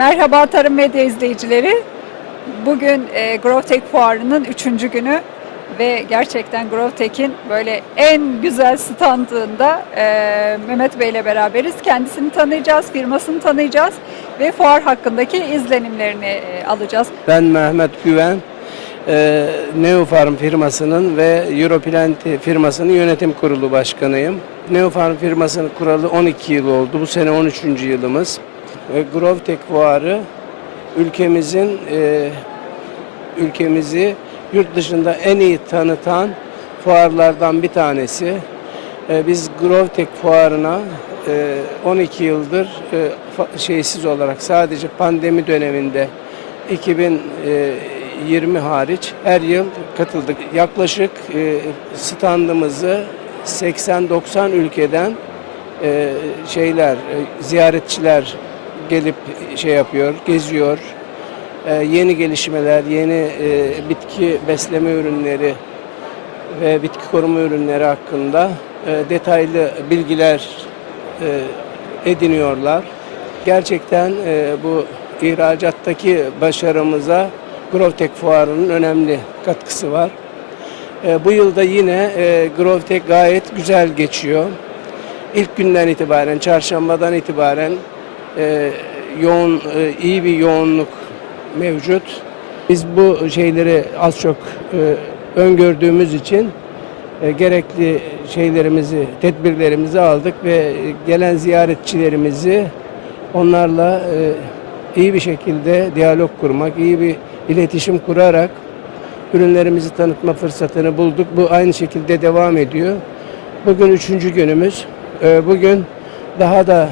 Merhaba Tarım Medya izleyicileri. Bugün e, GrowTech Fuarı'nın üçüncü günü ve gerçekten GrowTech'in böyle en güzel standında e, Mehmet Bey ile beraberiz. Kendisini tanıyacağız, firmasını tanıyacağız ve fuar hakkındaki izlenimlerini e, alacağız. Ben Mehmet Güven, e, Neofarm firmasının ve Europlant firmasının yönetim kurulu başkanıyım. Neofarm firmasının kuralı 12 yıl oldu. Bu sene 13. yılımız. E, GrowTech Fuarı ülkemizin e, ülkemizi yurt dışında en iyi tanıtan fuarlardan bir tanesi. E, Biz GrowTech Fuarı'na e, 12 yıldır e, fa- şeysiz olarak sadece pandemi döneminde 2020 hariç her yıl katıldık. Yaklaşık standımızı 80-90 ülkeden şeyler, ziyaretçiler gelip şey yapıyor, geziyor. E, Yeni gelişmeler, yeni e, bitki besleme ürünleri ve bitki koruma ürünleri hakkında e, detaylı bilgiler e, ediniyorlar. Gerçekten e, bu ihracattaki başarımıza GrowTech Fuarı'nın önemli katkısı var. E, bu yılda yine e, GrowTech gayet güzel geçiyor. İlk günden itibaren, çarşambadan itibaren e, yoğun, e, iyi bir yoğunluk mevcut. Biz bu şeyleri az çok e, öngördüğümüz için e, gerekli şeylerimizi, tedbirlerimizi aldık ve gelen ziyaretçilerimizi onlarla iyi bir şekilde diyalog kurmak, iyi bir iletişim kurarak ürünlerimizi tanıtma fırsatını bulduk. Bu aynı şekilde devam ediyor. Bugün üçüncü günümüz. Bugün daha da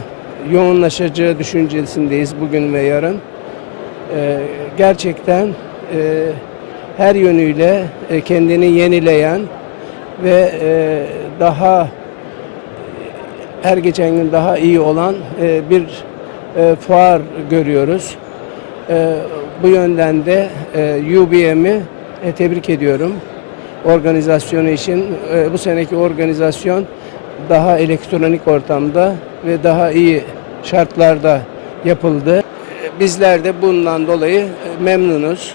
yoğunlaşacağı düşüncesindeyiz bugün ve yarın. E, Gerçekten e, her yönüyle e, kendini yenileyen ve e, daha her geçen gün daha iyi olan e, bir e, fuar görüyoruz. E, Bu yönden de e, UBM'i e, tebrik ediyorum organizasyonu için. E, Bu seneki organizasyon daha elektronik ortamda ve daha iyi şartlarda yapıldı. E, Bizler de bundan dolayı e, memnunuz.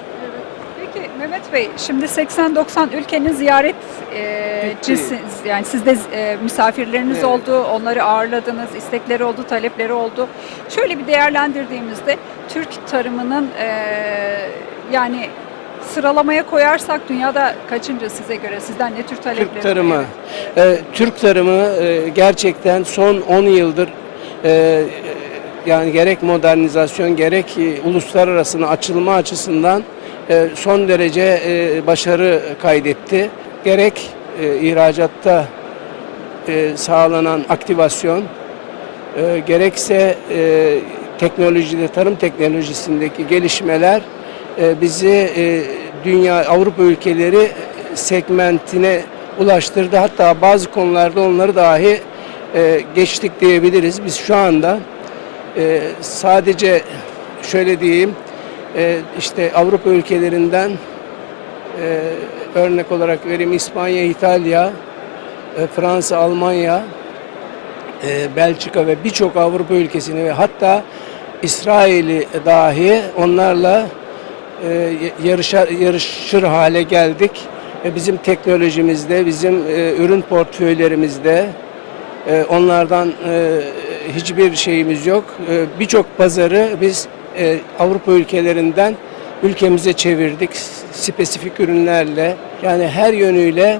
Peki Mehmet Bey, şimdi 80-90 ülkenin ziyaretçisiniz. Yani siz de e, misafirleriniz Evet. oldu, onları ağırladınız, istekleri oldu, talepleri oldu. Şöyle bir değerlendirdiğimizde Türk tarımının e, yani sıralamaya koyarsak dünyada kaçıncı size göre? Sizden ne tür talepleri Türk tarımı, e, Türk tarımı e, gerçekten son 10 yıldır e, yani gerek modernizasyon gerek e, uluslararası açılma açısından e, son derece e, başarı kaydetti. Gerek e, ihracatta e, sağlanan aktivasyon, e, gerekse e, teknolojide, tarım teknolojisindeki gelişmeler e, bizi e, dünya, Avrupa ülkeleri segmentine ulaştırdı. Hatta bazı konularda onları dahi e, geçtik diyebiliriz. Biz şu anda e, sadece şöyle diyeyim, e, işte Avrupa ülkelerinden e, örnek olarak vereyim İspanya, İtalya, e, Fransa, Almanya, e, Belçika ve birçok Avrupa ülkesini ve hatta İsrail'i dahi onlarla e, yarışar, yarışır hale geldik. Ve bizim teknolojimizde, bizim e, ürün portföylerimizde e, onlardan e, hiçbir şeyimiz yok. E, birçok pazarı biz e, Avrupa ülkelerinden ülkemize çevirdik spesifik ürünlerle. Yani her yönüyle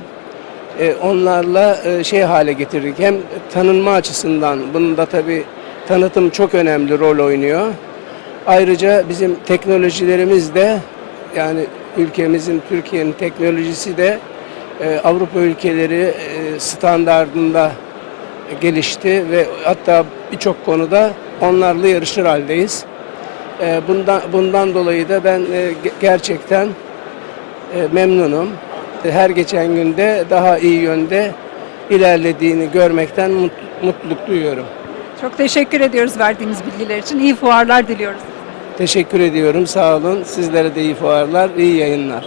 e, onlarla e, şey hale getirdik. Hem tanınma açısından bunun da tabii tanıtım çok önemli rol oynuyor. Ayrıca bizim teknolojilerimiz de yani ülkemizin Türkiye'nin teknolojisi de e, Avrupa ülkeleri e, standardında gelişti ve hatta birçok konuda onlarla yarışır haldeyiz. E, bundan bundan dolayı da ben ge- gerçekten memnunum. Her geçen günde daha iyi yönde ilerlediğini görmekten mut- mutluluk duyuyorum. Çok teşekkür ediyoruz verdiğiniz bilgiler için. İyi fuarlar diliyoruz. Teşekkür ediyorum. Sağ olun. Sizlere de iyi fuarlar, iyi yayınlar.